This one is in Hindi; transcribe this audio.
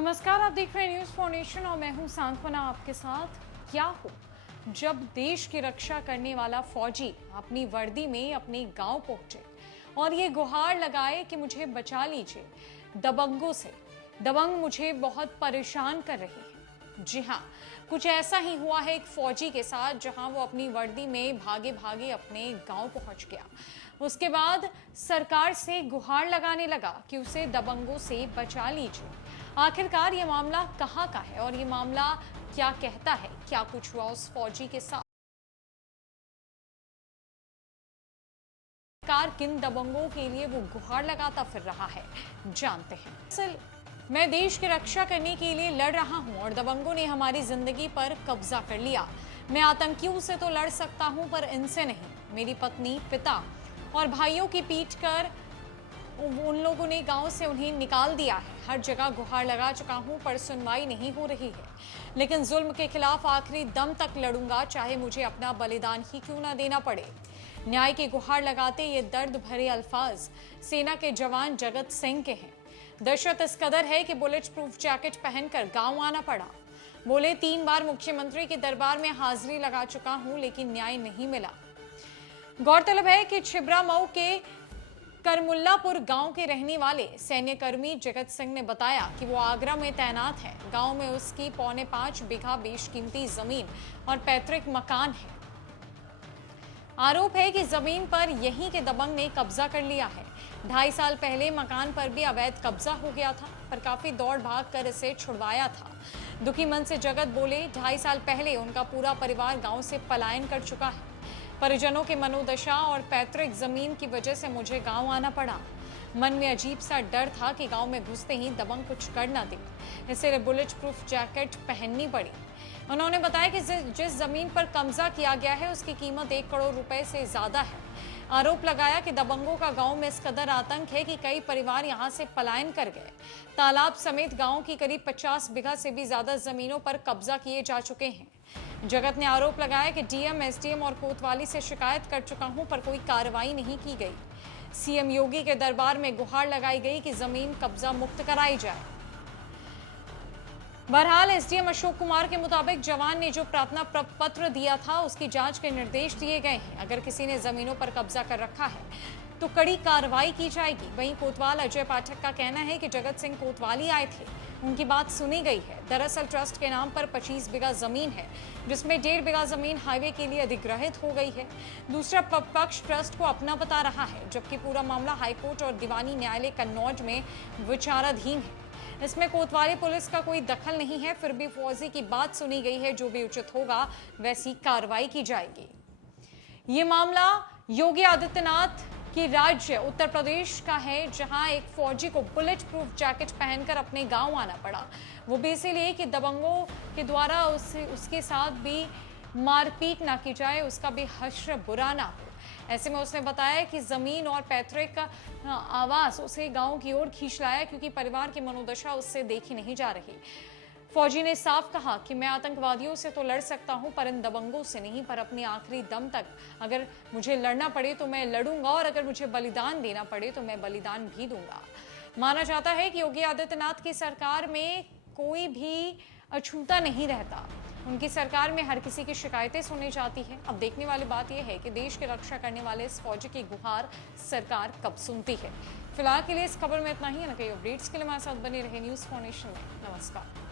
नमस्कार, आप देख रहे हैं न्यूज फाउंडेशन और मैं हूं सांत्वना आपके साथ। क्या हो जब देश की रक्षा करने वाला फौजी अपनी वर्दी में अपने गांव पहुंचे और ये गुहार लगाए कि मुझे बचा लीजिए दबंगों से। दबंग मुझे बहुत परेशान कर रही है। जी हाँ, कुछ ऐसा ही हुआ है एक फौजी के साथ, जहां वो अपनी वर्दी में भागे भागे अपने गांव पहुंच गया। उसके बाद सरकार से गुहार लगाने लगा कि उसे दबंगों से बचा लीजिए। आखिरकार ये मामला कहाँ का है और ये मामला क्या कहता है, क्या कुछ हुआ उस फौजी के साथ, सरकार किन दबंगों के लिए वो गुहार लगाता फिर रहा है, जानते हैं। असल मैं देश की रक्षा करने के लिए लड़ रहा हूं और दबंगों ने हमारी जिंदगी पर कब्जा कर लिया। मैं आतंकियों से तो लड़ सकता हूं पर इनसे नहीं। मेरी पत्नी, पिता और भाइयों की पीट कर उन लोगों ने गांव से उन्हें निकाल दिया है। हर जगह गुहार लगा चुका हूं पर सुनवाई नहीं हो रही है। लेकिन जुल्म के खिलाफ आखिरी दम तक लड़ूंगा, चाहे मुझे अपना बलिदान ही क्यों ना देना पड़े। न्याय की गुहार लगाते ये दर्द भरे अल्फाज सेना के जवान जगत सिंह के हैं। दहशत इस कदर है कि बुलेट प्रूफ जैकेट पहनकर गांव आना पड़ा। बोले 3 बार मुख्यमंत्री के दरबार में हाजिरी लगा चुका हूं लेकिन न्याय नहीं मिला। गौरतलब है कि छिबरा मऊ के करमुल्लापुर गांव के रहने वाले सैन्यकर्मी जगत सिंह ने बताया कि वो आगरा में तैनात है। गांव में उसकी 4.25 बीघा बेशकीमती जमीन और पैतृक मकान है। आरोप है कि जमीन पर यहीं के दबंग ने कब्जा कर लिया है। 2.5 साल पहले मकान पर भी अवैध कब्जा हो गया था, पर काफी दौड़ भाग कर इसे छुड़वाया था। दुखी मन से जगत बोले 2.5 साल पहले उनका पूरा परिवार गांव से पलायन कर चुका है। परिजनों की मनोदशा और पैतृक जमीन की वजह से मुझे गांव आना पड़ा। मन में अजीब सा डर था कि गांव में घुसते ही दबंग कुछ कर ना दे, इसलिए बुलेट प्रूफ जैकेट पहननी पड़ी। उन्होंने बताया कि जिस जमीन पर कब्जा किया गया है उसकी कीमत 1 करोड़ रुपए से ज्यादा है। आरोप लगाया कि दबंगों का गांव में इस कदर आतंक है कि कई परिवार यहां से पलायन कर गए। तालाब समेत गांव की करीब 50 बीघा से भी ज्यादा जमीनों पर कब्जा किए जा चुके हैं। जगत ने आरोप लगाया कि डीएम, एसडीएम और कोतवाली से शिकायत कर चुका हूं पर कोई कार्रवाई नहीं की गई। सीएम योगी के दरबार में गुहार लगाई गई कि जमीन कब्जा मुक्त कराई जाए। बहरहाल एसडीएम अशोक कुमार के मुताबिक जवान ने जो प्रार्थना पत्र दिया था उसकी जांच के निर्देश दिए गए हैं। अगर किसी ने जमीनों पर कब्जा कर रखा है तो कड़ी कार्रवाई की जाएगी। वहीं कोतवाल अजय पाठक का कहना है कि जगत सिंह कोतवाली आए थे, उनकी बात सुनी गई है। दरअसल ट्रस्ट के नाम पर 25 बीघा जमीन है, जिसमें 1.5 बीघा जमीन हाईवे के लिए अधिग्रहित हो गई है। दूसरा पक्ष ट्रस्ट को अपना बता रहा है, जबकि पूरा मामला हाईकोर्ट और दीवानी न्यायालय कन्नौज में विचाराधीन है। इसमें कोतवाली पुलिस का कोई दखल नहीं है। फिर भी फौजी की बात सुनी गई है, जो भी उचित होगा वैसी कार्रवाई की जाएगी। ये मामला योगी आदित्यनाथ कि राज्य उत्तर प्रदेश का है, जहां एक फौजी को बुलेट प्रूफ जैकेट पहनकर अपने गांव आना पड़ा। वो भी इसीलिए कि दबंगों के द्वारा उसके साथ भी मारपीट ना की जाए, उसका भी हश्र बुरा ना हो। ऐसे में उसने बताया कि जमीन और पैतृक आवास उसे गांव की ओर खींच लाया, क्योंकि परिवार की मनोदशा उससे देखी नहीं जा रही। फौजी ने साफ कहा कि मैं आतंकवादियों से तो लड़ सकता हूं पर इन दबंगों से नहीं, पर अपनी आखिरी दम तक अगर मुझे लड़ना पड़े तो मैं लड़ूंगा और अगर मुझे बलिदान देना पड़े तो मैं बलिदान भी दूंगा। माना जाता है कि योगी आदित्यनाथ की सरकार में कोई भी अछूता नहीं रहता। उनकी सरकार में हर किसी की शिकायतें सुनी जाती है। अब देखने वाली बात यह है कि देश की रक्षा करने वाले इस फौजी की गुहार सरकार कब सुनती है। फिलहाल के लिए इस खबर में इतना ही है। कई अपडेट्स के लिए हमारे साथ बने रहे न्यूज फाउंडेशन में। नमस्कार।